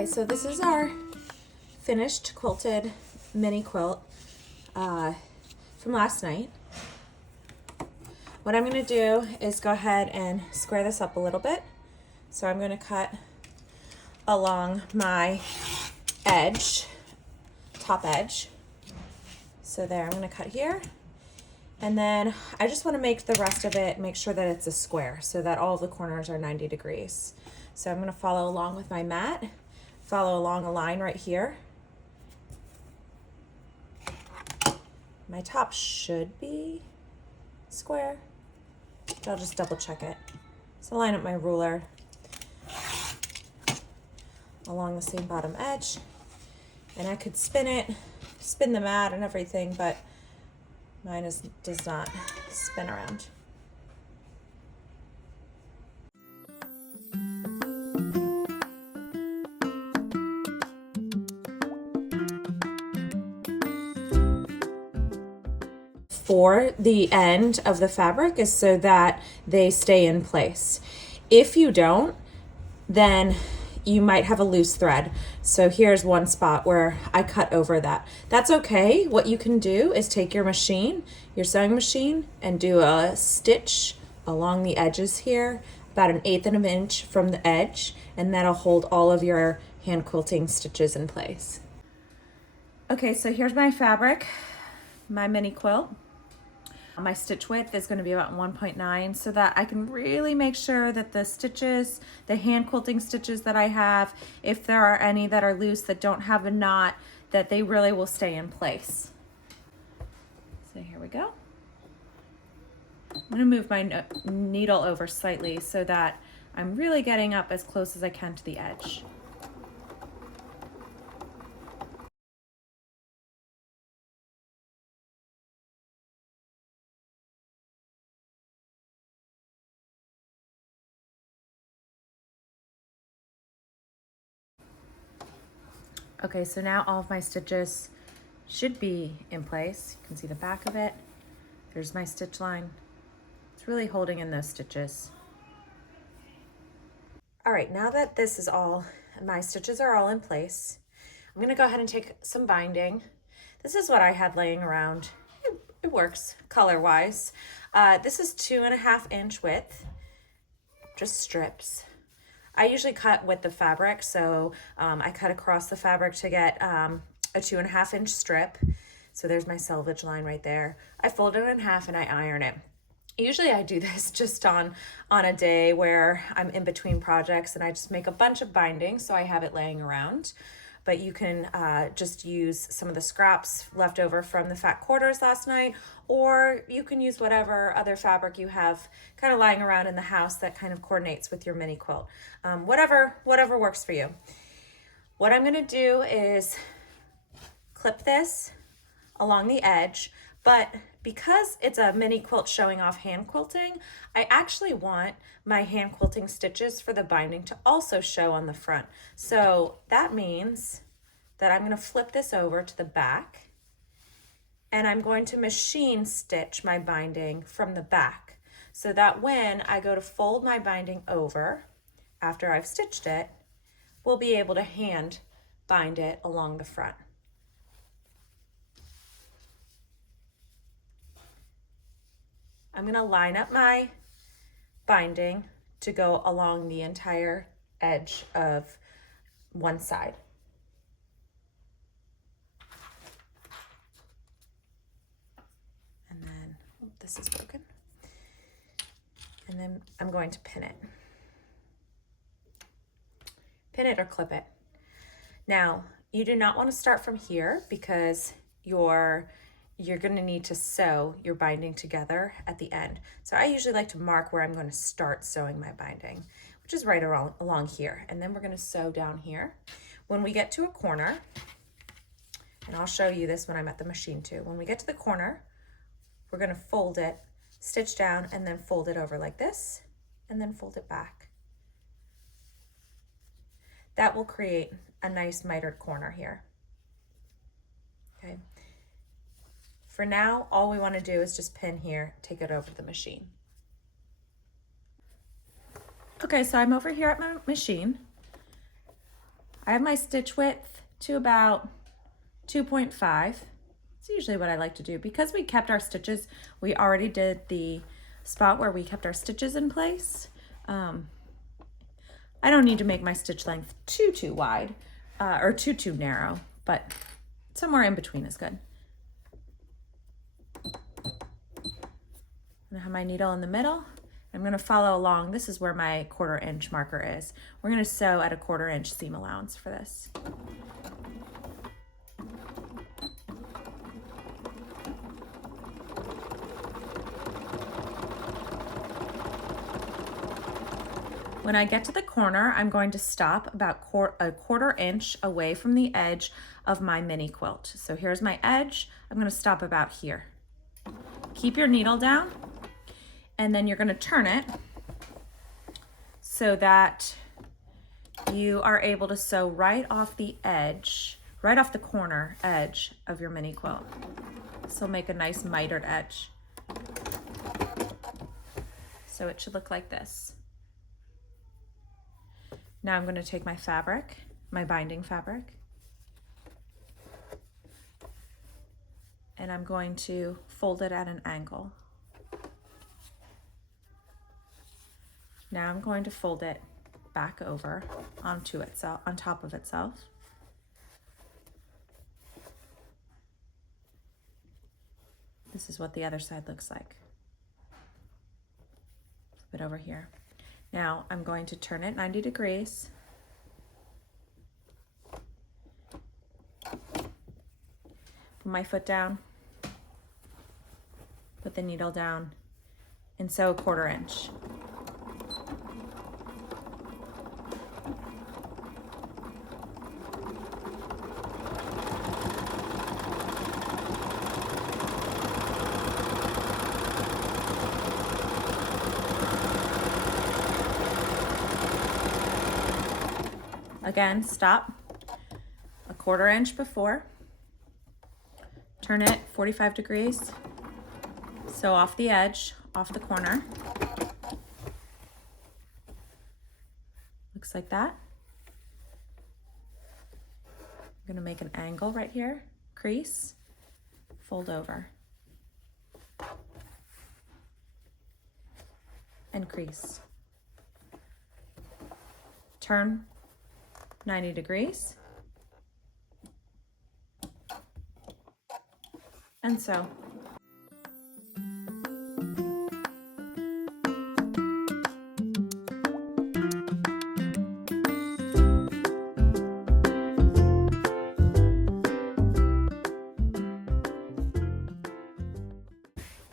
Okay, so this is our finished quilted mini quilt from last night. What I'm going to do is go ahead and square this up a little bit. So I'm going to cut along my edge, top edge. So there, I'm going to cut here. And then I just want to make the rest of it, make sure that it's a square so that all of the corners are 90 degrees. So I'm going to follow along with my mat, follow along a line right here. My top should be square, but I'll just double check it. So line up my ruler along the same bottom edge, and I could spin the mat and everything, but mine does not spin around. For the end of the fabric is so that they stay in place. If you don't, then you might have a loose thread. So here's one spot where I cut over that. That's okay. What you can do is take your machine, your sewing machine, and do a stitch along the edges here, about 1/8 of an inch from the edge, and that'll hold all of your hand quilting stitches in place. Okay, so here's my fabric, my mini quilt. My stitch width is going to be about 1.9 so that I can really make sure that the stitches, the hand quilting stitches that I have, if there are any that are loose that don't have a knot, that they really will stay in place. So here we go. I'm going to move my needle over slightly so that I'm really getting up as close as I can to the edge. Okay, so now all of my stitches should be in place. You can see the back of it. There's my stitch line. It's really holding in those stitches. All right, now that this is all, my stitches are all in place, I'm gonna go ahead and take some binding. This is what I had laying around. It works color-wise. This is 2.5 inch width, just strips. I usually cut with the fabric, so I cut across the fabric to get a 2.5 inch strip. So there's my selvage line right there. I fold it in half and I iron it. Usually I do this just on a day where I'm in between projects and I just make a bunch of binding so I have it laying around. But you can just use some of the scraps left over from the fat quarters last night, or you can use whatever other fabric you have kind of lying around in the house that kind of coordinates with your mini quilt. Whatever works for you. What I'm gonna do is clip this along the edge, but because it's a mini quilt showing off hand quilting, I actually want my hand quilting stitches for the binding to also show on the front. So that means that I'm going to flip this over to the back and I'm going to machine stitch my binding from the back so that when I go to fold my binding over after I've stitched it, we'll be able to hand bind it along the front. I'm going to line up my binding to go along the entire edge of one side. And then, oh, this is broken. And then I'm going to pin it. Pin it or clip it. Now, you do not want to start from here because you're going to need to sew your binding together at the end. So I usually like to mark where I'm going to start sewing my binding, which is right along here. And then we're going to sew down here. When we get to a corner, and I'll show you this when I'm at the machine too. When we get to the corner, we're going to fold it, stitch down, and then fold it over like this, and then fold it back. That will create a nice mitered corner here. Okay. For now, all we want to do is just pin here, take it over the machine. Okay, so I'm over here at my machine. I have my stitch width to about 2.5. It's usually what I like to do. Because we kept our stitches, we already did the spot where we kept our stitches in place. I don't need to make my stitch length too wide or too narrow, but somewhere in between is good. I have my needle in the middle. I'm going to follow along. This is where my 1/4 inch marker is. We're going to sew at a 1/4 inch seam allowance for this. When I get to the corner, I'm going to stop about a 1/4 inch away from the edge of my mini quilt. So here's my edge. I'm going to stop about here. Keep your needle down, and then you're going to turn it so that you are able to sew right off the edge, right off the corner edge of your mini quilt. So make a nice mitered edge. So it should look like this. Now I'm going to take my fabric, my binding fabric, and I'm going to fold it at an angle. Now I'm going to fold it back over onto itself, on top of itself. This is what the other side looks like. Flip it over here. Now I'm going to turn it 90 degrees. Put my foot down, put the needle down, and sew a 1/4 inch. Again, stop a 1/4 inch before, turn it 45 degrees, sew off the edge, off the corner. Looks like that. I'm gonna make an angle right here, crease, fold over, and crease. Turn 90 degrees, and sew.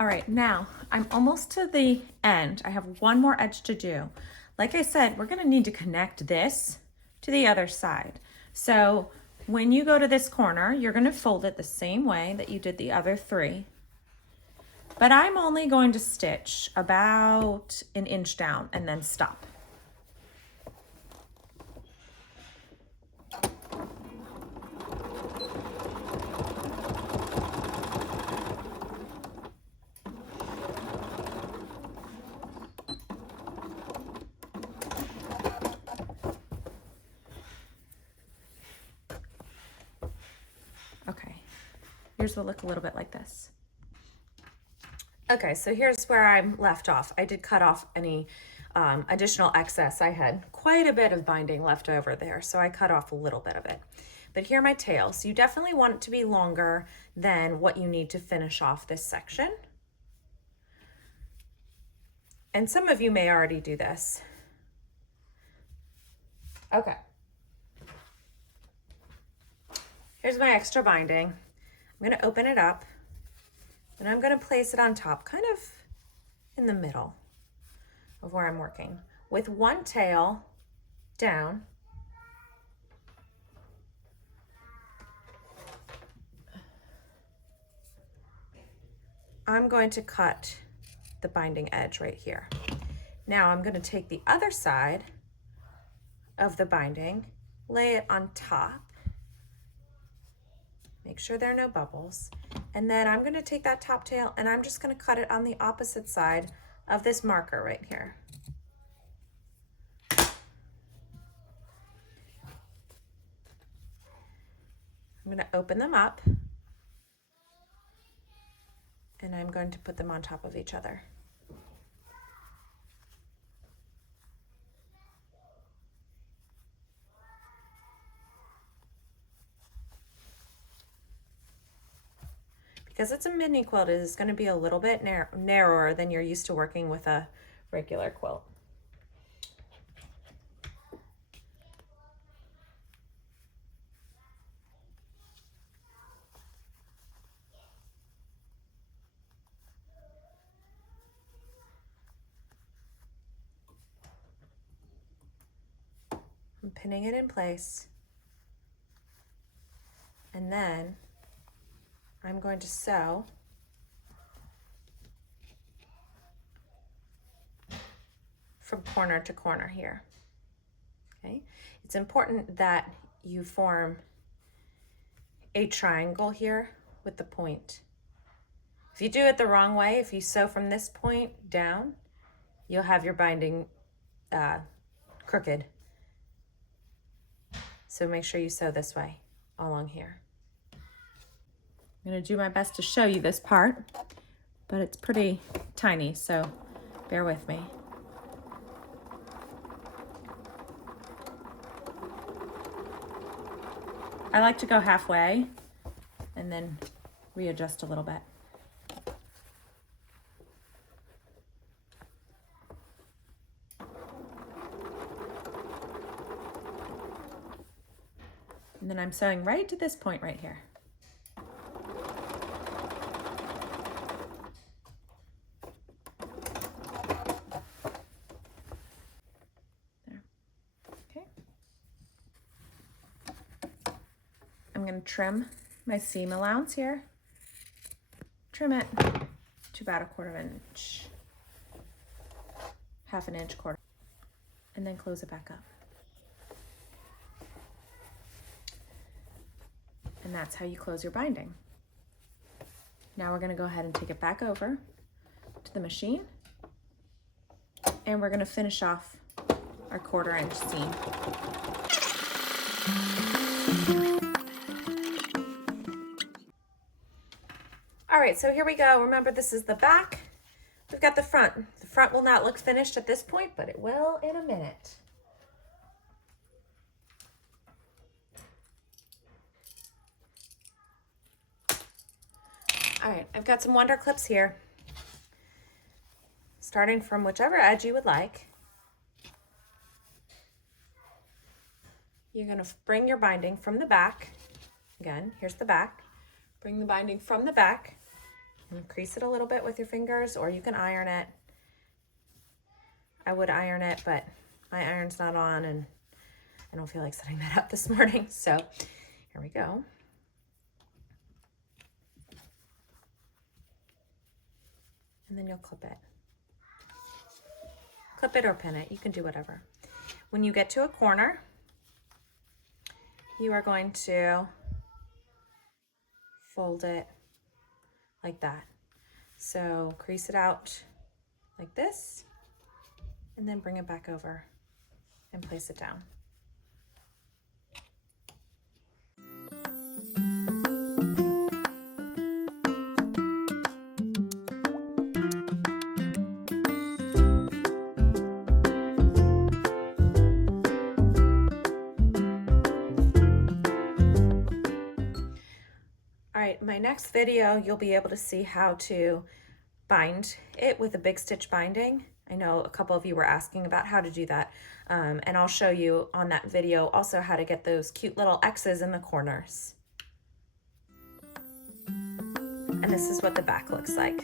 All right, now I'm almost to the end. I have one more edge to do. Like I said, we're gonna need to connect this to the other side. So when you go to this corner, you're going to fold it the same way that you did the other 3. But I'm only going to stitch about 1 inch down and then stop. Okay, yours will look a little bit like this. Okay, so here's where I'm left off. I did cut off any additional excess. I had quite a bit of binding left over there, so I cut off a little bit of it. But here are my tails. You definitely want it to be longer than what you need to finish off this section. And some of you may already do this. Okay. Here's my extra binding. I'm going to open it up and I'm going to place it on top, kind of in the middle of where I'm working, with one tail down. I'm going to cut the binding edge right here. Now I'm going to take the other side of the binding, lay it on top, make sure there are no bubbles, and then I'm going to take that top tail and I'm just going to cut it on the opposite side of this marker right here. I'm going to open them up and I'm going to put them on top of each other. Because it's a mini quilt, it is going to be a little bit narrower than you're used to working with a regular quilt. I'm pinning it in place, and then I'm going to sew from corner to corner here. Okay, it's important that you form a triangle here with the point. If you do it the wrong way, if you sew from this point down, you'll have your binding crooked. So make sure you sew this way along here. I'm going to do my best to show you this part, but it's pretty tiny, so bear with me. I like to go halfway and then readjust a little bit. And then I'm sewing right to this point right here. There. Okay. I'm going to trim my seam allowance here. Trim it to about 1/4 inch, 1/2 inch, 1/4, and then close it back up. And that's how you close your binding. Now we're going to go ahead and take it back over to the machine, and we're going to finish off our 1/4 inch seam. All right, so here we go. Remember, this is the back. We've got the front. The front will not look finished at this point, but it will in a minute. All right, I've got some wonder clips here. Starting from whichever edge you would like. You're gonna bring your binding from the back. Again, here's the back. Bring the binding from the back and crease it a little bit with your fingers, or you can iron it. I would iron it, but my iron's not on and I don't feel like setting that up this morning. So here we go. And then you'll clip it. Clip it or pin it, you can do whatever. When you get to a corner, you are going to fold it like that. So crease it out like this, and then bring it back over and place it down. My next video, you'll be able to see how to bind it with a big stitch binding. I know a couple of you were asking about how to do that, and I'll show you on that video also how to get those cute little X's in the corners. And this is what the back looks like.